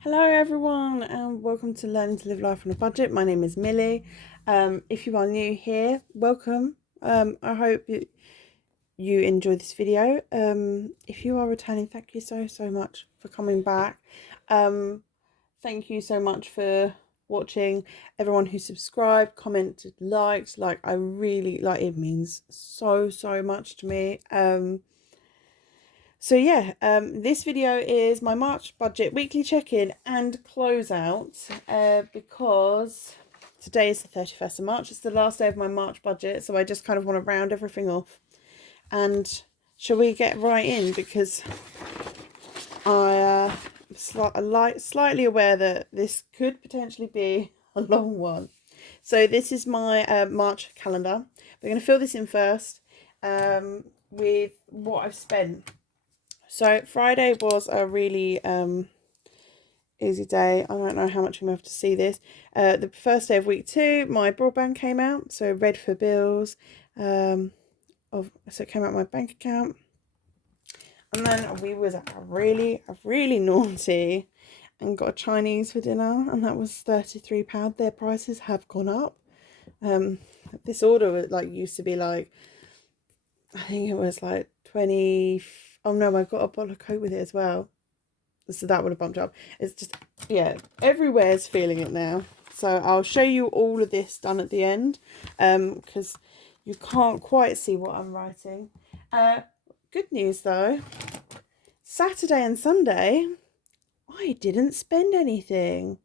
Hello everyone and welcome to Learning to Live Life on a Budget. My name is Millie. If you are new here, welcome. I hope you enjoy this video. If you are returning, thank you so much for coming back. Thank you so much for watching. Everyone who subscribed, commented, liked, I really it means so much to me. So yeah, this video is my March budget weekly check-in and closeout because today is the 31st of March. It's the last day of my March budget, so I just kind of want to round everything off. And shall we get right in, because I'm slightly aware that this could potentially be a long one. So this is my March calendar. We're going to fill this in first with what I've spent. So Friday was a really easy day. I don't know how much I'm going to have to see this. The first day of week 2, my broadband came out. So read for bills. So it came out of my bank account. And then we was really naughty and got a Chinese for dinner. And that was £33. Their prices have gone up. This order used to be I think it was 20. Oh no, I got a bottle of Coke with it as well. So that would have bumped up. It's just, yeah, everywhere's feeling it now. So I'll show you all of this done at the end, because you can't quite see what I'm writing. Good news though, Saturday and Sunday, I didn't spend anything.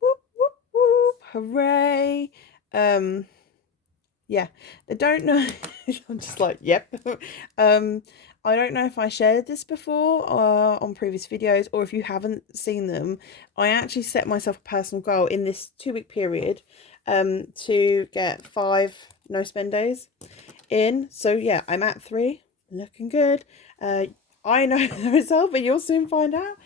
Whoop, whoop, whoop, hooray. Yeah, I don't know. I'm just yep. I don't know if I shared this before on previous videos, or if you haven't seen them. I actually set myself a personal goal in this 2-week period to get 5 no spend days in. So yeah, I'm at 3, looking good. I know the result, but you'll soon find out.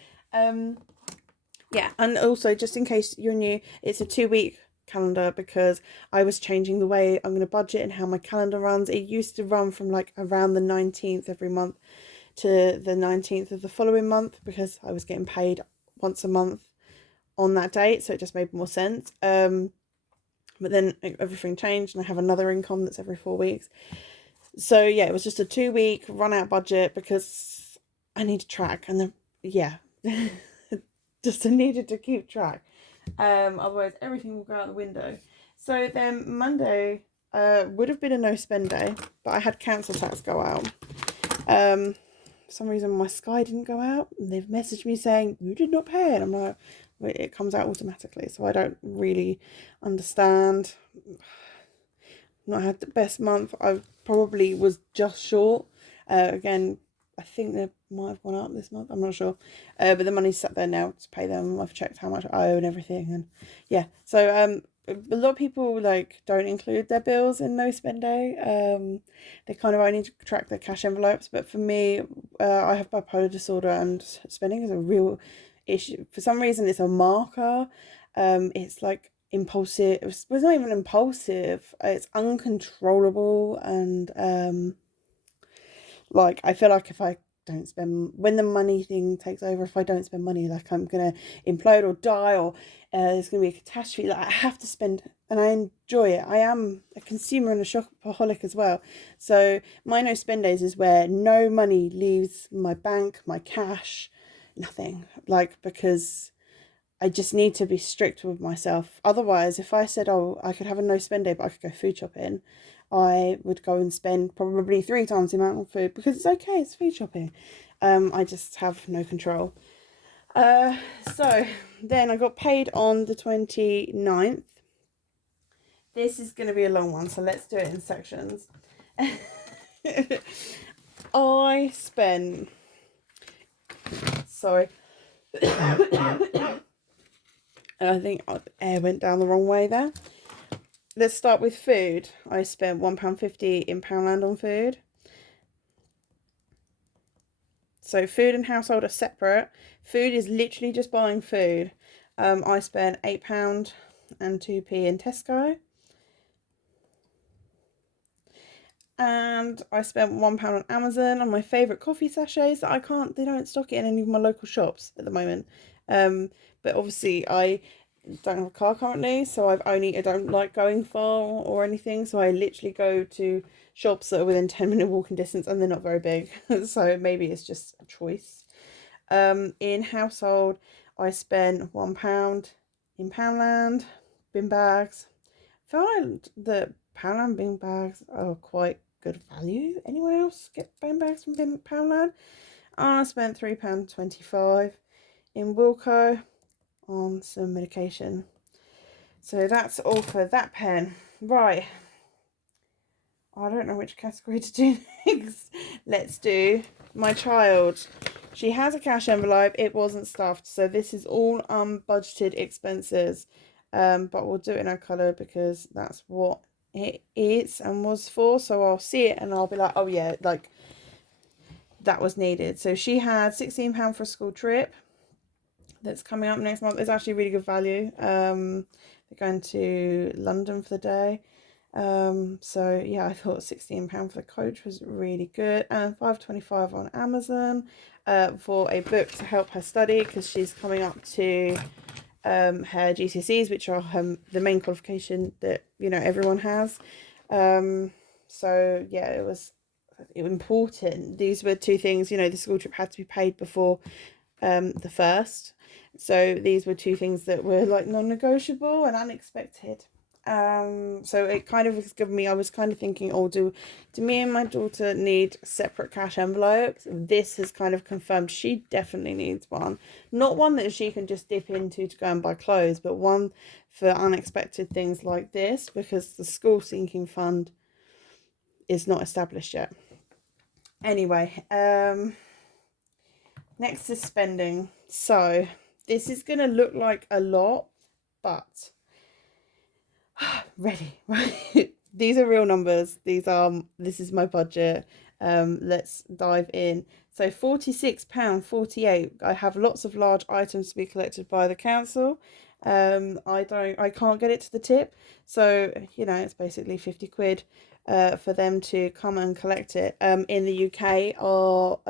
Yeah, and also just in case you're new, it's a 2-week calendar because I was changing the way I'm going to budget and how my calendar runs. It used to run from around the 19th every month to the 19th of the following month, because I was getting paid once a month on that date, so it just made more sense. But then everything changed and I have another income that's every 4 weeks. So yeah, it was just a 2-week run out budget because I need to track, and then yeah just needed to keep track. Otherwise everything will go out the window. So then Monday would have been a no spend day, but I had council tax go out. For some reason my Sky didn't go out, and they've messaged me saying you did not pay, and I'm like, well, it comes out automatically, so I don't really understand. Not had the best month. I probably was just short. Again, I think they might have gone up this month. I'm not sure. But the money's sat there now to pay them. I've checked how much I owe and everything. And yeah, so a lot of people don't include their bills in no spend day. They kind of only track their cash envelopes. But for me, I have bipolar disorder, and spending is a real issue. For some reason, it's a marker. It's impulsive. It's not even impulsive. It's uncontrollable, and I feel like if I don't spend, when the money thing takes over, if I don't spend money, I'm gonna implode or die, or there's gonna be a catastrophe. I have to spend, and I enjoy it. I am a consumer and a shopaholic as well. So my no spend days is where no money leaves my bank, my cash, nothing. Because I just need to be strict with myself. Otherwise, if I said, oh, I could have a no spend day, but I could go food shopping, I would go and spend probably 3 times the amount of food, because it's okay, it's food shopping. I just have no control. So then I got paid on the 29th. This is going to be a long one, so let's do it in sections. I spent... Sorry. I think air went down the wrong way there. Let's start with food. I spent £1.50 in Poundland on food. So food and household are separate. Food is literally just buying food. I spent £8 and 2p in Tesco. And I spent £1 on Amazon on my favourite coffee sachets that they don't stock it in any of my local shops at the moment. But obviously I don't have a car currently, so I don't like going far or anything, so I literally go to shops that are within 10-minute walking distance, and they're not very big. So maybe it's just a choice. In household, I spent £1 in Poundland bin bags. I feel like the Poundland bin bags are quite good value. Anyone else get bin bags from Poundland? I spent £3.25 in Wilko on some medication. So that's all for that pen. Right. I don't know which category to do next. Let's do my child. She has a cash envelope. It wasn't stuffed. So this is all budgeted expenses. But we'll do it in our colour because that's what it is and was for. So I'll see it and I'll be like, oh yeah, like that was needed. So she had £16 for a school trip that's coming up next month. It's actually really good value. They're going to London for the day. So yeah, I thought £16 for the coach was really good, and £5.25 on Amazon for a book to help her study, because she's coming up to her GCSEs, which are the main qualification that everyone has. So yeah, it was important. These were two things. The school trip had to be paid before the first, so these were two things that were like non-negotiable and unexpected. So it kind of was giving me, I was kind of thinking, oh, do me and my daughter need separate cash envelopes? This has kind of confirmed she definitely needs one. Not one that she can just dip into to go and buy clothes, but one for unexpected things like this, because the school sinking fund is not established yet. Anyway, next is spending. So this is going to look like a lot, but ready, right? These are real numbers. This is my budget. Let's dive in. So £46.48. I have lots of large items to be collected by the council. I can't get it to the tip, so it's basically 50 quid for them to come and collect it. In the UK, our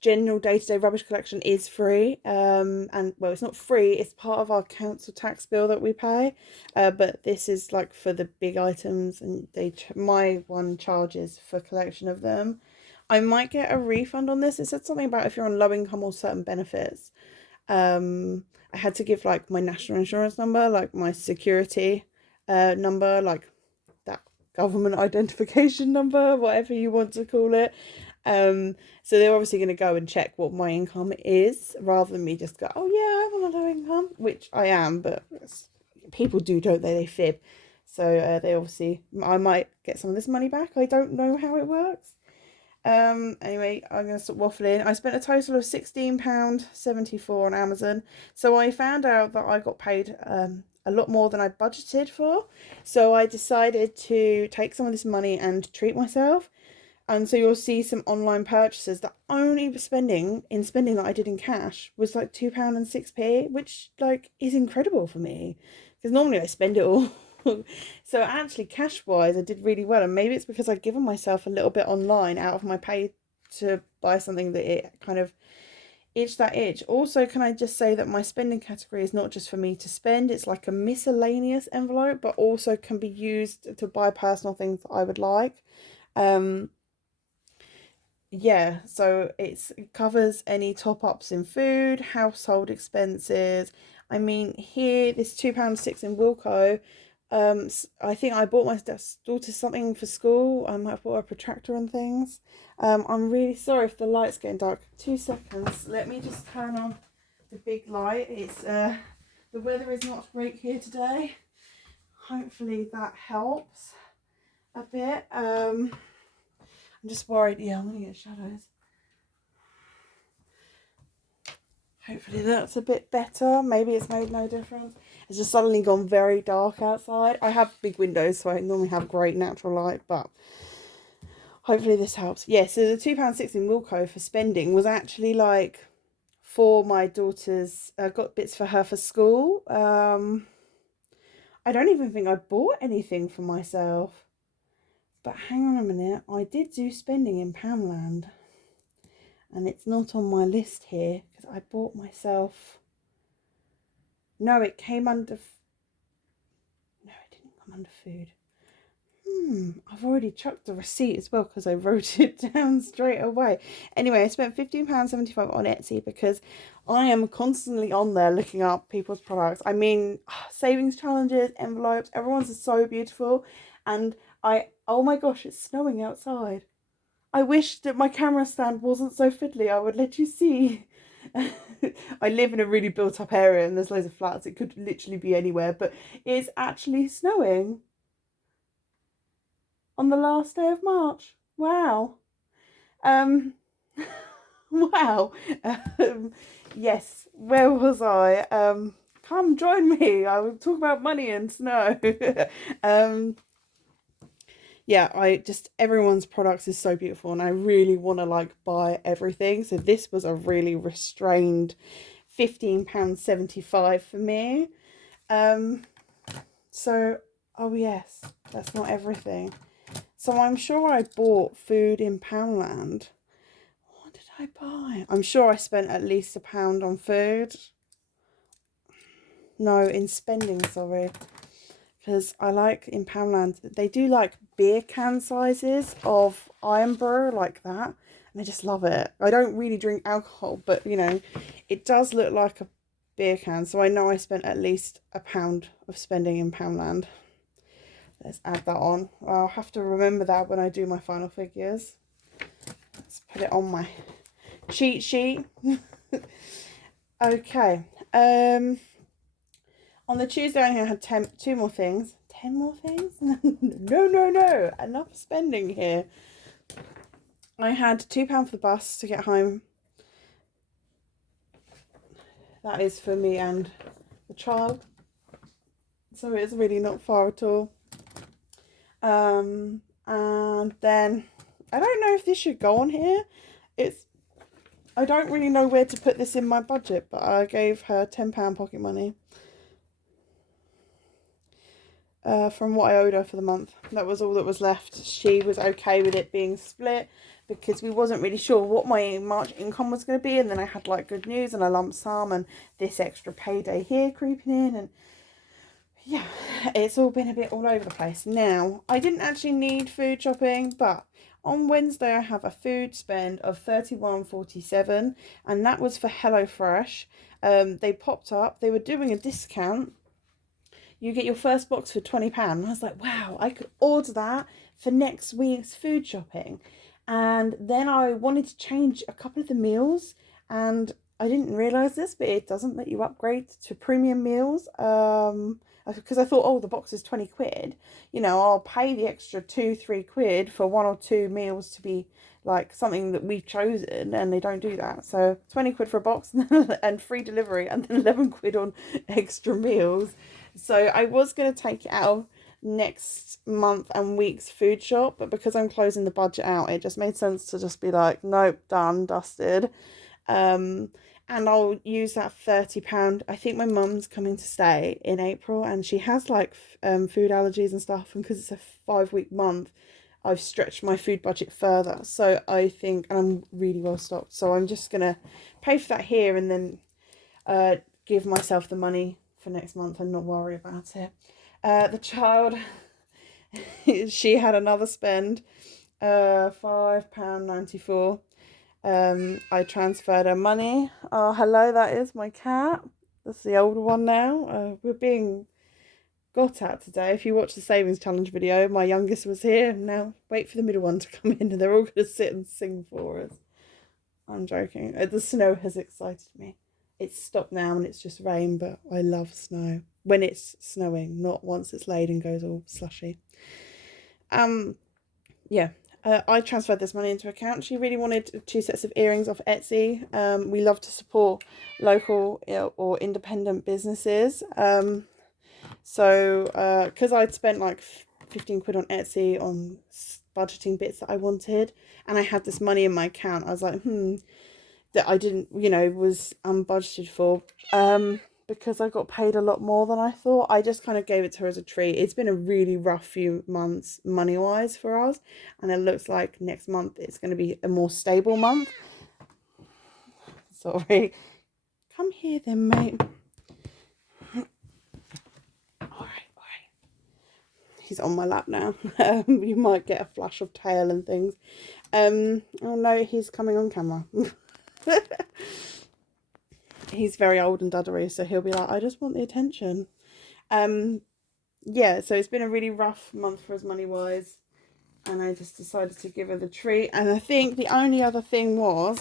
general day-to-day rubbish collection is free, and well, it's not free, it's part of our council tax bill that we pay, but this is like for the big items, and my one charges for collection of them. I might get a refund on this. It said something about if you're on low income or certain benefits. I had to give like my national insurance number, like my security number, like that government identification number, whatever you want to call it. So they're obviously going to go and check what my income is, rather than me just go, oh yeah, I'm on a low income, which I am, but people do, don't they? They fib. So they obviously, I might get some of this money back. I don't know how it works. Anyway, I'm going to stop waffling. I spent a total of £16.74 on Amazon. So I found out that I got paid a lot more than I budgeted for. So I decided to take some of this money and treat myself. And so you'll see some online purchases. The only spending that I did in cash was like £2.06, which like is incredible for me, because normally I spend it all. So actually, cash wise, I did really well, and maybe it's because I'd given myself a little bit online out of my pay to buy something that it kind of itched that itch. Also, can I just say that my spending category is not just for me to spend, it's like a miscellaneous envelope, but also can be used to buy personal things that I would like. Yeah, so it covers any top-ups in food, household expenses. I mean, here, this £2.06 in Wilko. I think I bought my daughter something for school. I bought her a protractor and things. I'm really sorry if the light's getting dark. 2 seconds. Let me just turn on the big light. It's the weather is not great here today. Hopefully that helps a bit. I'm just worried. Yeah, I'm gonna get shadows. Hopefully that's a bit better. Maybe it's made no difference. It's just suddenly gone very dark outside. I have big windows, so I normally have great natural light, but hopefully this helps. Yeah, so the £2.06 in Wilko for spending was actually like for my daughter's, got bits for her for school. I don't even think I bought anything for myself. But hang on a minute, I did do spending in Poundland. and it's not on my list here because I bought myself. No, it came under. No, it didn't come under food. I've already chucked the receipt as well because I wrote it down straight away. Anyway, I spent £15.75 on Etsy because I am constantly on there looking up people's products. I mean, savings challenges, envelopes, everyone's is so beautiful. And oh my gosh, it's snowing outside. I wish that my camera stand wasn't so fiddly. I would let you see. I live in a really built up area and there's loads of flats. It could literally be anywhere, but it's actually snowing on the last day of March. Wow. Wow. Yes, where was I? Come join me. I will talk about money and snow. Yeah, everyone's products is so beautiful and I really want to like buy everything. So this was a really restrained £15.75 for me. So, oh yes, that's not everything. So I'm sure I bought food in Poundland. What did I buy? I'm sure I spent at least £1 on food. No, in spending, sorry. Because I like in Poundland, they do like beer can sizes of Iron Brew like that. And I just love it. I don't really drink alcohol, but you know, it does look like a beer can. So I know I spent at least £1 of spending in Poundland. Let's add that on. I'll have to remember that when I do my final figures. Let's put it on my cheat sheet. Okay. On the Tuesday, I had 2 more things. 10 more things? No. Enough spending here. I had £2 for the bus to get home. That is for me and the child. So it's really not far at all. And then, I don't know if this should go on here. I don't really know where to put this in my budget, but I gave her £10 pocket money. From what I owed her for the month. That was all that was left. She was okay with it being split because we wasn't really sure what my March income was going to be, and then I had like good news and a lump sum and this extra payday here creeping in, and yeah, it's all been a bit all over the place. Now, I didn't actually need food shopping, but on Wednesday I have a food spend of £31.47, and that was for HelloFresh. They popped up, they were doing a discount. You get your first box for £20. And I was like, wow, I could order that for next week's food shopping. And then I wanted to change a couple of the meals, and I didn't realise this, but it doesn't let you upgrade to premium meals. Because I thought, oh, the box is 20 quid. You know, I'll pay the extra 2-3 quid for 1 or 2 meals to be like something that we've chosen, and they don't do that. So 20 quid for a box and free delivery, and then 11 quid on extra meals. So I was going to take it out of next month and week's food shop, but because I'm closing the budget out, it just made sense to just be like, nope, done, dusted. And I'll use that £30. I think my mum's coming to stay in April, and she has like food allergies and stuff, and because it's a 5-week month, I've stretched my food budget further. So I think, and I'm really well stocked, so I'm just going to pay for that here and then give myself the money for next month and not worry about it. The child, she had another spend, £5.94. I transferred her money. Oh, hello, that is my cat. That's the older one now. We're being got at today. If you watch the savings challenge video, my youngest was here. Now wait for the middle one to come in and they're all going to sit and sing for us. I'm joking. The snow has excited me. It's stopped now and it's just rain, but I love snow when it's snowing, not once it's laid and goes all slushy. Yeah, I transferred this money into account. She really wanted 2 sets of earrings off Etsy. We love to support local or independent businesses. So because I'd spent like 15 quid on Etsy on budgeting bits that I wanted, and I had this money in my account, I was like, that I didn't, was unbudgeted for, because I got paid a lot more than I thought. I just kind of gave it to her as a treat. It's been a really rough few months money-wise for us, and it looks like next month it's going to be a more stable month. Sorry. Come here then, mate. Alright. He's on my lap now. You might get a flash of tail and things. Oh no, he's coming on camera. He's very old and duddery, so he'll be like, I just want the attention. Yeah, so it's been a really rough month for us money-wise. And I just decided to give her the treat. And I think the only other thing was...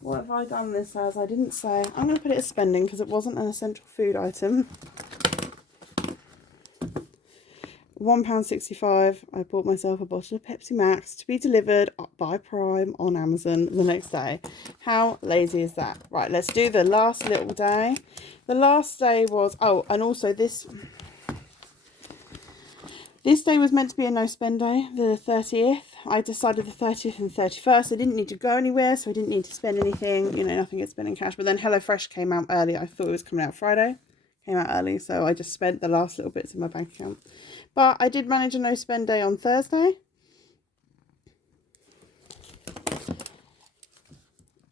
What have I done this as? I didn't say. I'm going to put it as spending because it wasn't an essential food item. £1.65. I bought myself a bottle of Pepsi Max to be delivered by Prime on Amazon the next day. How lazy is that? Right, let's do the last little day. The last day was... Oh, and also this day was meant to be a no spend day, the 30th. I decided the 30th and 31st. I didn't need to go anywhere, so I didn't need to spend anything. You know, nothing gets spent in cash. But then HelloFresh came out early. I thought it was coming out Friday. Came out early, so I just spent the last little bits in my bank account. But I did manage a no spend day on Thursday.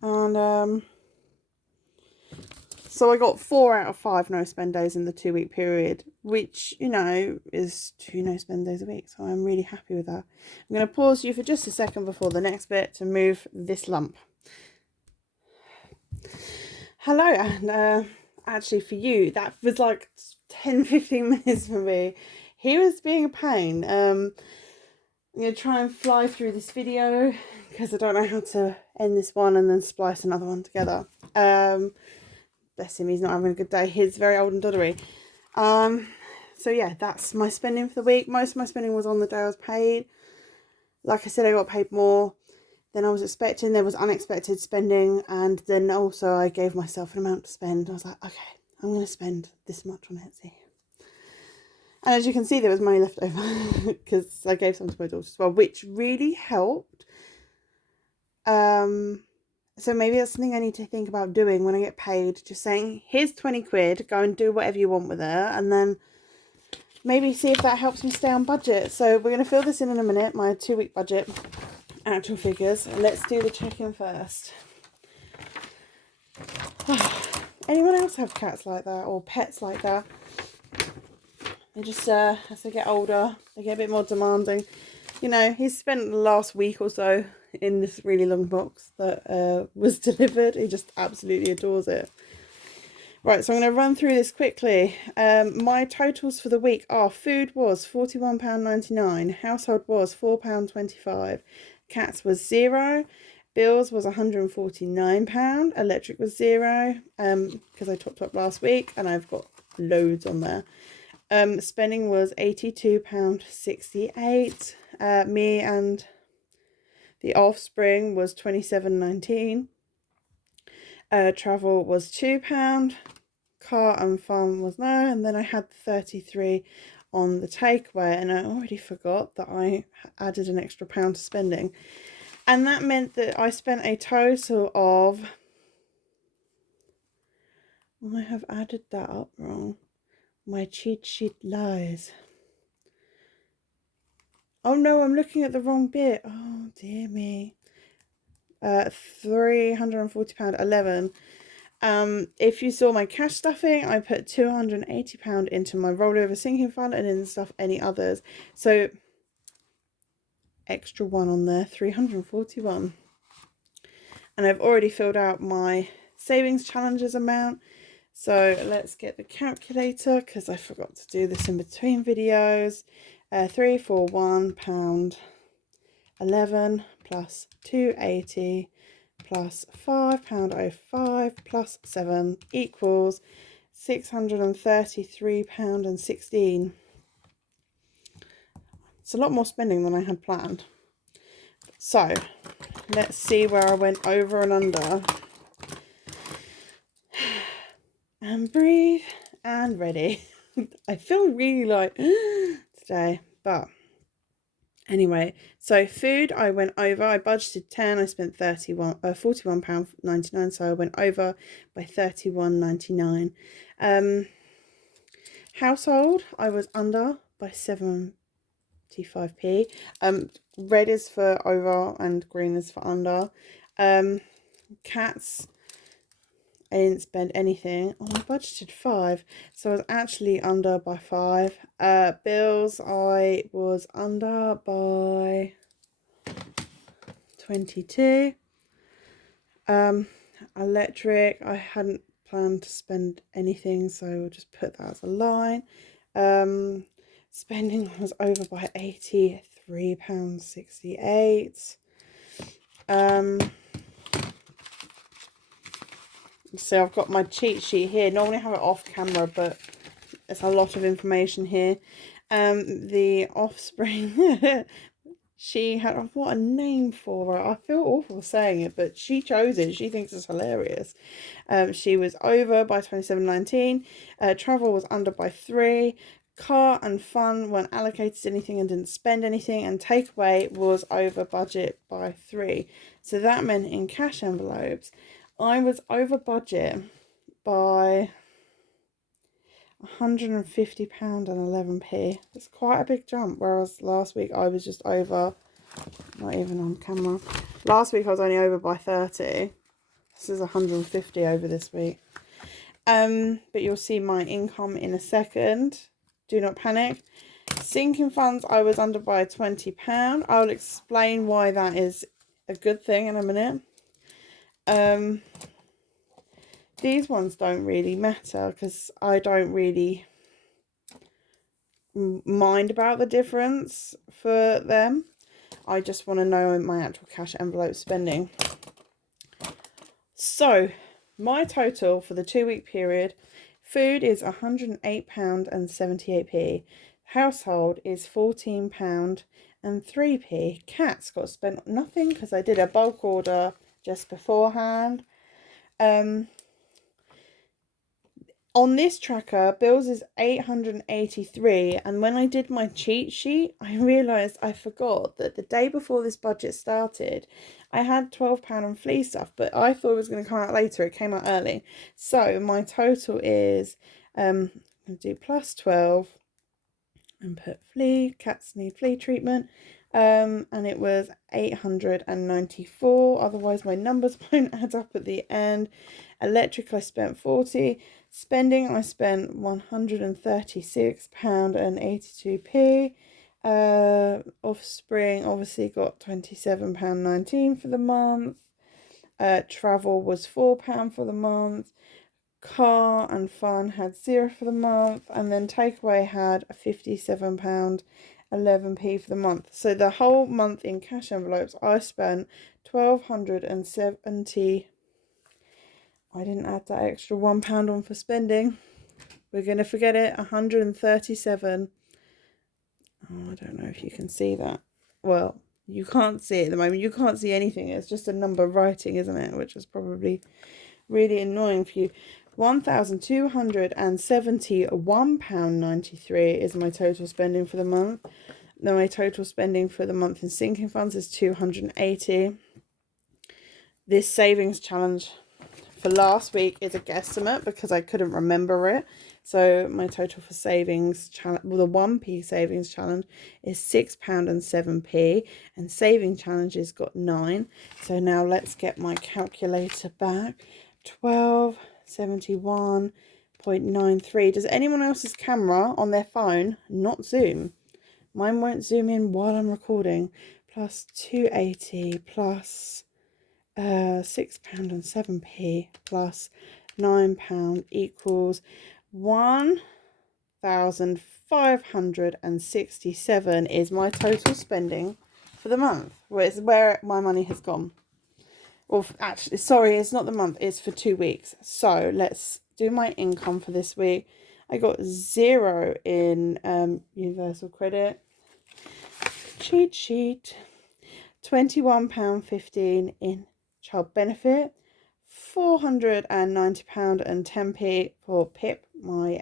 And so I got 4 out of 5 no spend days in the 2-week period, which, you know, is 2 no spend days a week. So I'm really happy with that. I'm going to pause you for just a second before the next bit to move this lump. Hello, and actually for you, that was like 10-15 minutes for me. He was being a pain. I'm going to try and fly through this video because I don't know how to end this one and then splice another one together. Bless him, he's not having a good day. He's very old and doddery. So yeah, that's my spending for the week. Most of my spending was on the day I was paid. Like I said, I got paid more than I was expecting. There was unexpected spending, and then also I gave myself an amount to spend. I was like, okay, I'm going to spend this much on Etsy. And as you can see, there was money left over because I gave some to my daughter as well, which really helped. So maybe that's something I need to think about doing when I get paid. Just saying, here's 20 quid, go and do whatever you want with it. And then maybe see if that helps me stay on budget. So we're going to fill this in a minute, my 2-week budget, actual figures. Let's do the check-in first. Anyone else have cats like that or pets like that? They just, as they get older, they get a bit more demanding. You know, he's spent the last week or so in this really long box that was delivered. He just absolutely adores it. Right, so I'm going to run through this quickly. My totals for the week are: food was £41.99, household was £4.25, cats was £0, bills was £149, electric was £0, because I topped up last week and I've got loads on there. Spending was £82.68. Me and the offspring was £27.19. Travel was £2. Car and fun was no. And then I had 33 on the takeaway. And I already forgot that I added an extra pound to spending. And that meant that I spent a total of... I have added that up wrong. My cheat sheet lies. Oh no, I'm looking at the wrong bit. Oh dear me. £340.11. If you saw my cash stuffing, I put £280 into my rollover sinking fund and didn't stuff any others. So extra one on there, 341. And I've already filled out my savings challenges amount. So let's get the calculator because I forgot to do this in between videos. £341.11 plus 280 plus £5.05 plus 7 equals £633.16. It's a lot more spending than I had planned. So let's see where I went over and under. And breathe and ready. I feel really like today, but anyway, so food I went over. I budgeted 10. I spent £41.99, so I went over by £31.99. Household I was under by 75p. Red is for over and green is for under. Cats I didn't spend anything. Oh, I budgeted 5, so I was actually under by 5. Bills, I was under by 22. Electric, I hadn't planned to spend anything, so we'll just put that as a line. Spending was over by £83.68. So I've got my cheat sheet here. Normally I have it off camera, but there's a lot of information here. The offspring, she had, what a name for her. I feel awful saying it, but she chose it. She thinks it's hilarious. She was over by 27.19. Travel was under by 3. Car and fun weren't allocated anything and didn't spend anything. And takeaway was over budget by 3. So that meant in cash envelopes, I was over budget by £150.11. It's quite a big jump, whereas last week I was just over, not even on camera. Last week I was only over by 30. This is 150 over this week. But you'll see my income in a second. Do not panic. Sinking funds, I was under by £20. I'll explain why that is a good thing in a minute. These ones don't really matter because I don't really mind about the difference for them. I just want to know my actual cash envelope spending. So my total for the 2-week period, food is £108.78. Household is £14.03. Cats got spent nothing because I did a bulk order just beforehand. On this tracker, bills is 883, and when I did my cheat sheet, I realised I forgot that the day before this budget started, I had £12 on flea stuff, but I thought it was going to come out later. It came out early. So my total is, I'm going to do plus 12 and put flea, cats need flea treatment. And it was 894, otherwise my numbers won't add up at the end. Electric, I spent 40. Spending, I spent £136.82. Offspring obviously got £27.19 for the month. Travel was £4 for the month. Car and fun had 0 for the month, and then takeaway had a £57.11 for the month. So the whole month in cash envelopes, I spent £1,270. I didn't add that extra £1 on for spending. We're going to forget it. 137. Oh, I don't know if you can see that. Well, you can't see it at the moment. You can't see anything. It's just a number writing, isn't it? Which is probably really annoying for you. £1,271.93 is my total spending for the month. Now my total spending for the month in sinking funds is 280. This savings challenge for last week is a guesstimate because I couldn't remember it. So my total for savings challenge, well, the 1p savings challenge is £6.07, and saving challenges got 9. So now let's get my calculator back. 1271.93. Does anyone else's camera on their phone not zoom? Mine won't zoom in while I'm recording. Plus 280 plus £6.07 plus £9 equals 1,567 is my total spending for the month. Where my money has gone. Well, actually, sorry, it's not the month. It's for 2 weeks. So let's do my income for this week. I got 0 in universal credit. Cheat sheet. £21.15 in child benefit. £490.10 for PIP, my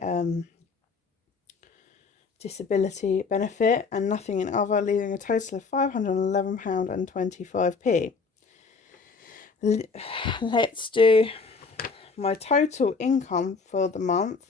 disability benefit, and nothing in other, leaving a total of £511.25. Let's do my total income for the month.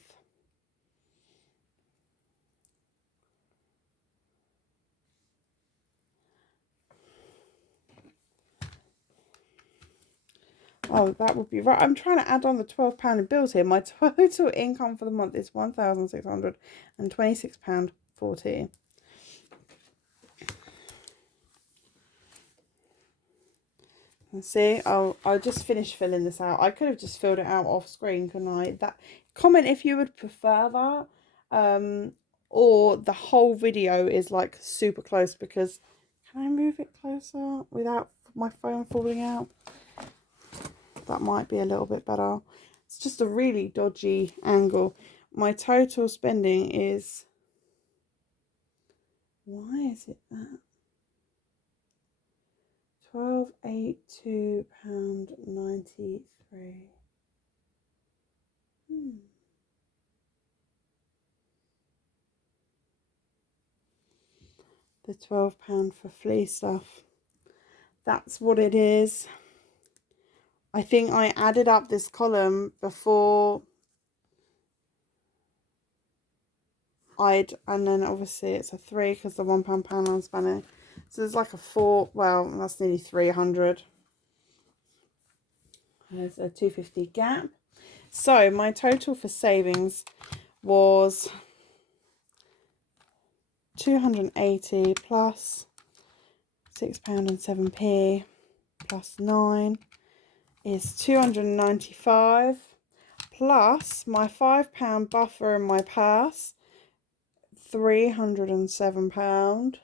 Oh, that would be right. I'm trying to add on the £12 in bills here. My total income for the month is £1,626.40. See, I'll just finish filling this out. I could have just filled it out off screen, couldn't I? That comment if you would prefer that, or the whole video is like super close, because can I move it closer without my phone falling out? That might be a little bit better. It's just a really dodgy angle. My total spending is, why is it that? £12.82.93. The £12 for flea stuff. That's what it is. I think I added up this column before and then obviously it's a 3 because the £1 pound I'm spending. So there's like a 4, well, that's nearly 300. There's a 250 gap. So my total for savings was 280 plus £6.07 plus 9 is 295, plus my £5 buffer in my purse, £307.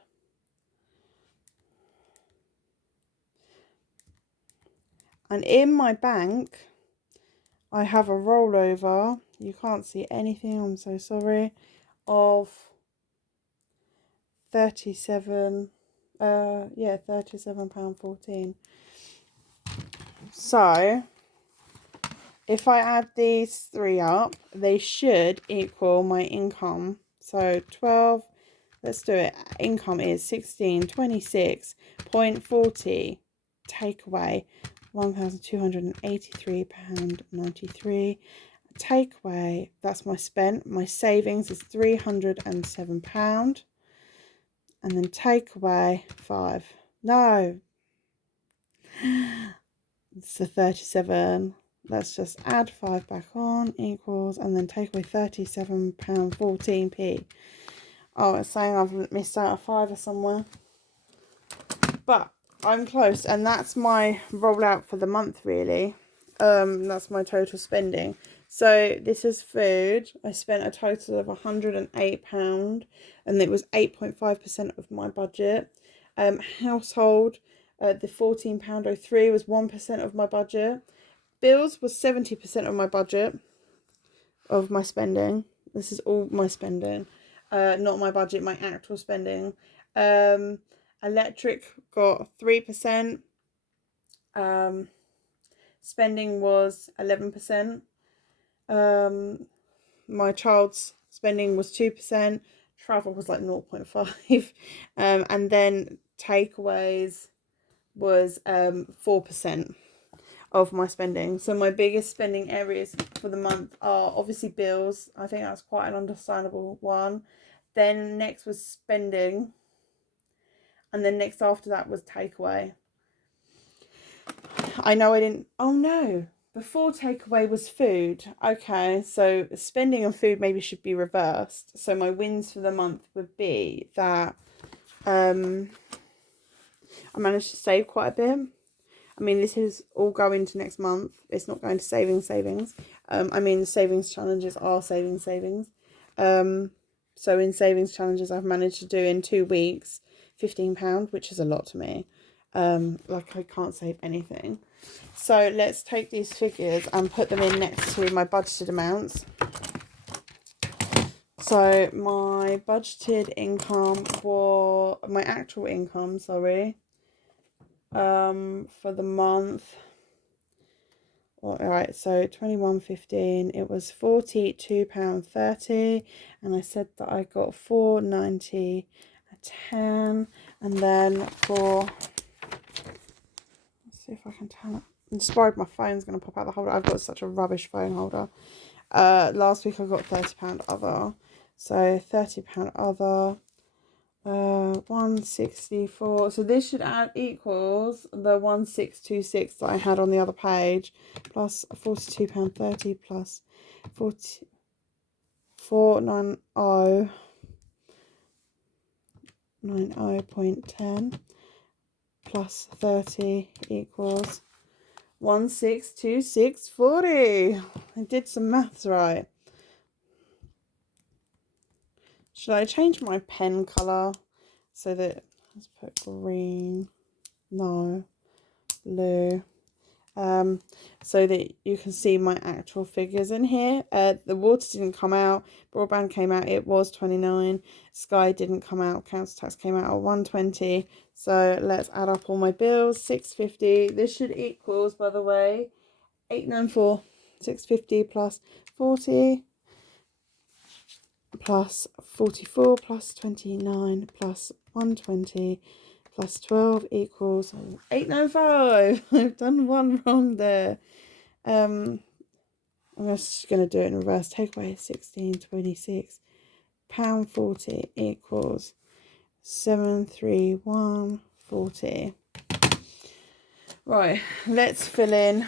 And in my bank, I have a rollover, you can't see anything, I'm so sorry, of £37.14. So if I add these 3 up, they should equal my income. So 12, let's do it. Income is 1626.40. Take away £1,283.93. Take away, that's my spent. My savings is £307. And then take away 5. No, it's the 37. Let's just add 5 back on, equals, and then take away £37.14p. Oh, it's saying I've missed out a 5 somewhere. But I'm close, and that's my rollout for the month, really. That's my total spending. So this is food. I spent a total of £108, and it was 8.5% of my budget. Household, the £14.03 was 1% of my budget. Bills was 70% of my budget, of my spending. This is all my spending, not my budget, my actual spending. Electric got 3%. Spending was 11%. My child's spending was 2%. Travel was like 0.5. And then takeaways was 4% of my spending. So my biggest spending areas for the month are obviously bills. I think that's quite an understandable one. Then next was spending, and then next after that was takeaway. I know I didn't, oh no, before takeaway was food. Okay, so spending on food maybe should be reversed. So my wins for the month would be that I managed to save quite a bit. I mean, this is all going to next month. It's not going to savings. I mean, the savings challenges are savings. So in savings challenges, I've managed to do in 2 weeks £15, which is a lot to me. Like I can't save anything. So let's take these figures and put them in next to my budgeted amounts. So my budgeted income for my actual income, sorry, for the month. All right, so 21.15. It was £42.30, and I said that I got £4.90 a 10, and then for, let's see if I can tell it. I'm just worried my phone's going to pop out the holder. I've got such a rubbish phone holder. Last week I got £30 other, so £30 other. 164. So this should add equals the 1626 that I had on the other page, plus £42.30 plus 490.10 plus 30 equals 1626.40. I did some maths right. Should I change my pen colour so that, let's put green, no, blue, so that you can see my actual figures in here. The water didn't come out, broadband came out, it was 29, Sky didn't come out, council tax came out at 120. So let's add up all my bills. 650, this should equals, by the way, 894. 650 plus 40 plus 44 plus 29 plus 120 plus 12 equals 895. I've done one wrong there. I'm just going to do it in reverse. Take away 1626. £40 equals 731.40. Right, let's fill in.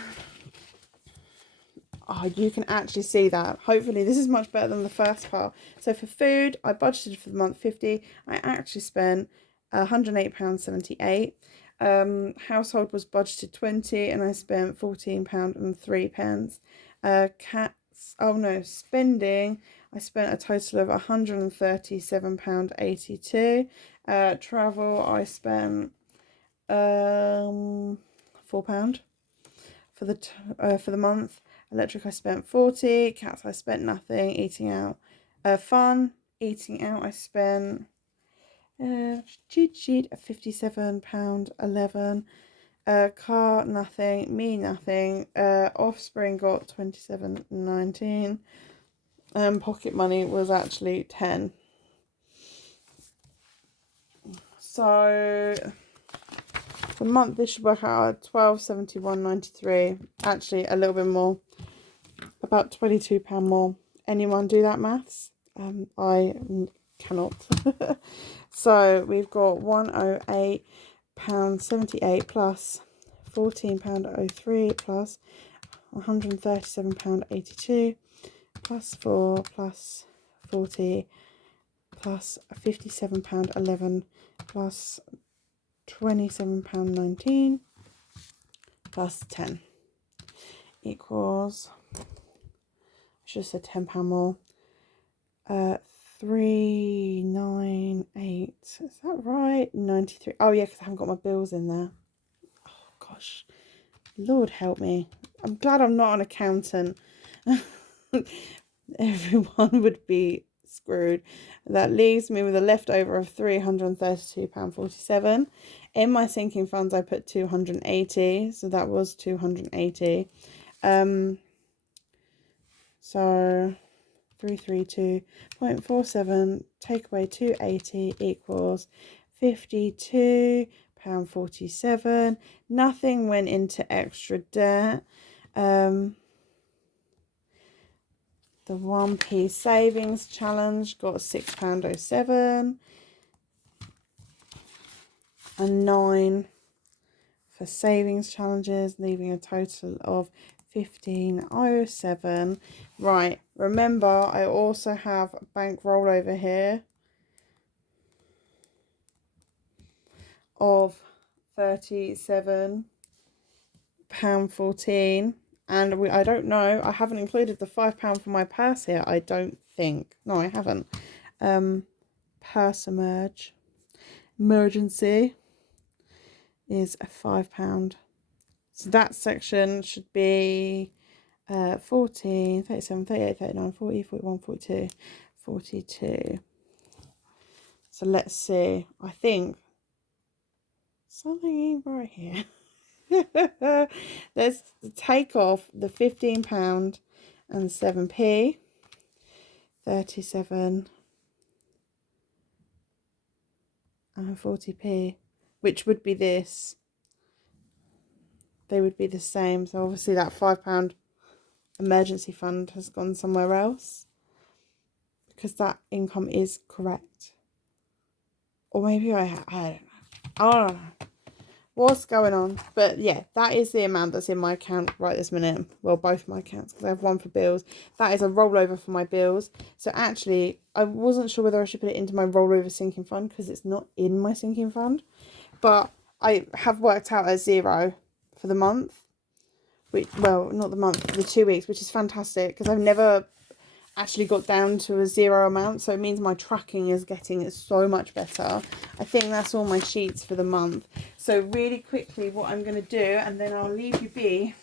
Oh, you can actually see that. Hopefully this is much better than the first part. So for food, I budgeted for the month 50. I actually spent £108.78. Household was budgeted 20 and I spent £14.03. Cats, oh no, spending, I spent a total of £137.82. Travel, I spent £4 for the month. Electric, I spent 40. Cats, I spent nothing. Eating out, fun. Eating out, I spent cheat sheet at £57.11. Car, nothing. Me, nothing. Offspring got £27.19. Pocket money was actually 10. So the month this should work out at £12.71.93. Actually, a little bit more. About £22 more. Anyone do that maths? I cannot. So we've got £108.78 plus £14.03 plus £137.82 plus 4 plus 40 plus £57.11 plus £27.19 plus 10 equals, should have said £10 more, 398, is that right? 93. Oh yeah, because I haven't got my bills in there. Oh gosh, Lord help me. I'm glad I'm not an accountant. Everyone would be screwed. That leaves me with a leftover of £332.47. In my sinking funds I put 280, so that was 280. So 332.47 take away 280 equals £52.47. Nothing went into extra debt. The 1p savings challenge got £6.07 and 9 for savings challenges, leaving a total of £15.07. Right, remember I also have a bank rollover here of £37.14. And I don't know, I haven't included the £5 for my purse here, I don't think. No, I haven't. Purse emergency is a £5. So that section should be 14, 37, 38, 39, 40, 41, 42, 42. So let's see. I think something ain't right here. Let's take off the £15 and 7p, 37 and 40p, which would be this. They would be the same. So obviously that £5 emergency fund has gone somewhere else because that income is correct. Or maybe I don't know. I don't know what's going on. But yeah, that is the amount that's in my account right this minute. Well, both my accounts, because I have one for bills. That is a rollover for my bills. So actually, I wasn't sure whether I should put it into my rollover sinking fund, because it's not in my sinking fund. But I have worked out a 0 for the month. Which, well, not the month, the 2 weeks, which is fantastic, because I've never actually got down to a 0 amount, so it means my tracking is getting so much better. I think that's all my sheets for the month. So really quickly, what I'm going to do, and then I'll leave you be,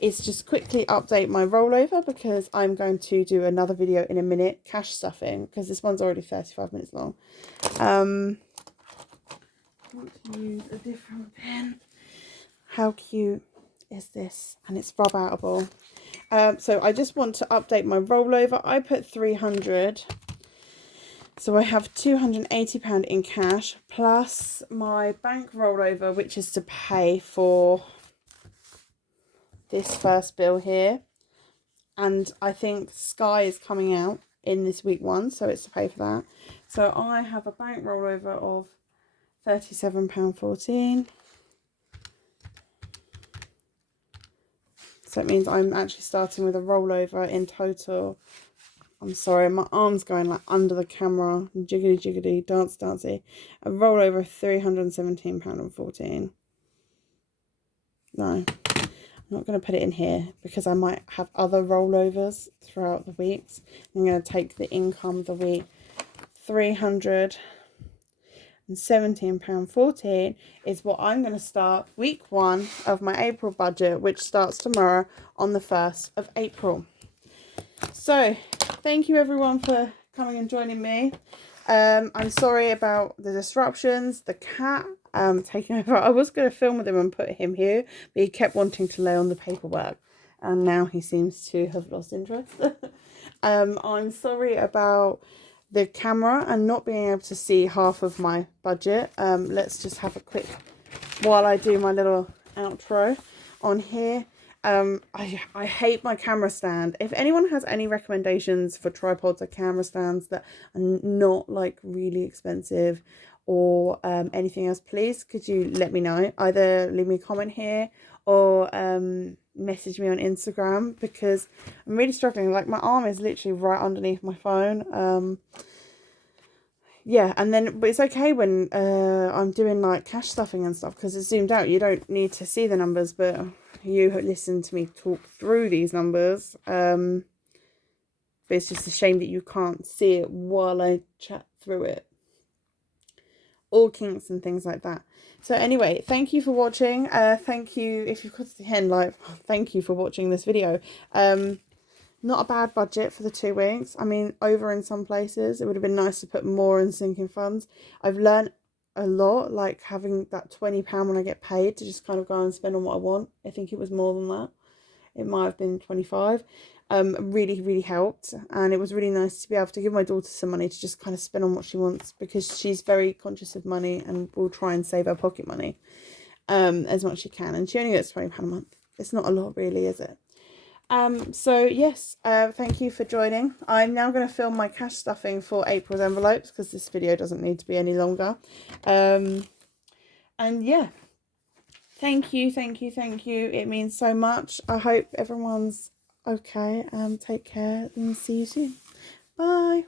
is just quickly update my rollover, because I'm going to do another video in a minute, cash stuffing, because this one's already 35 minutes long. I want to use a different pen. How cute is this? And it's rub outable. So I just want to update my rollover. I put 300, so I have £280 in cash, plus my bank rollover, which is to pay for this first bill here, and I think Sky is coming out in this week 1, so it's to pay for that. So I have a bank rollover of £37.14. So it means I'm actually starting with a rollover in total. I'm sorry, my arm's going like under the camera. Jiggly jiggly, dance dancey. A rollover of £317.14. No, I'm not going to put it in here, because I might have other rollovers throughout the weeks. I'm going to take the income of the week. £317.14 is what I'm going to start week 1 of my April budget, which starts tomorrow on the 1st of April. So thank you everyone for coming and joining me. I'm sorry about the disruptions, the cat taking over. I was going to film with him and put him here, but he kept wanting to lay on the paperwork, and now he seems to have lost interest. I'm sorry about the camera and not being able to see half of my budget. Let's just have a quick, while I do my little outro on here. I hate my camera stand. If anyone has any recommendations for tripods or camera stands that are not like really expensive, or anything else, please could you let me know. Either leave me a comment here, or message me on Instagram, because I'm really struggling. Like, my arm is literally right underneath my phone. Yeah, and then, but it's okay when I'm doing like cash stuffing and stuff, because it's zoomed out. You don't need to see the numbers, but you listen to me talk through these numbers. But it's just a shame that you can't see it while I chat through it. All kinks and things like that. So anyway, thank you for watching. Thank you, if you've got to the end, like, thank you for watching this video. Not a bad budget for the 2 weeks. I mean, over in some places, it would have been nice to put more in sinking funds. I've learned a lot, like having that £20 when I get paid to just kind of go and spend on what I want. I think it was more than that. It might have been 25. Really helped, and it was really nice to be able to give my daughter some money to just kind of spend on what she wants, because she's very conscious of money and will try and save her pocket money as much as she can, and she only gets £20 a month. It's not a lot, really, is it? So yes, thank you for joining. I'm now going to film my cash stuffing for April's envelopes, because this video doesn't need to be any longer. And yeah, thank you. It means so much. I hope everyone's okay, and take care, and see you soon. Bye.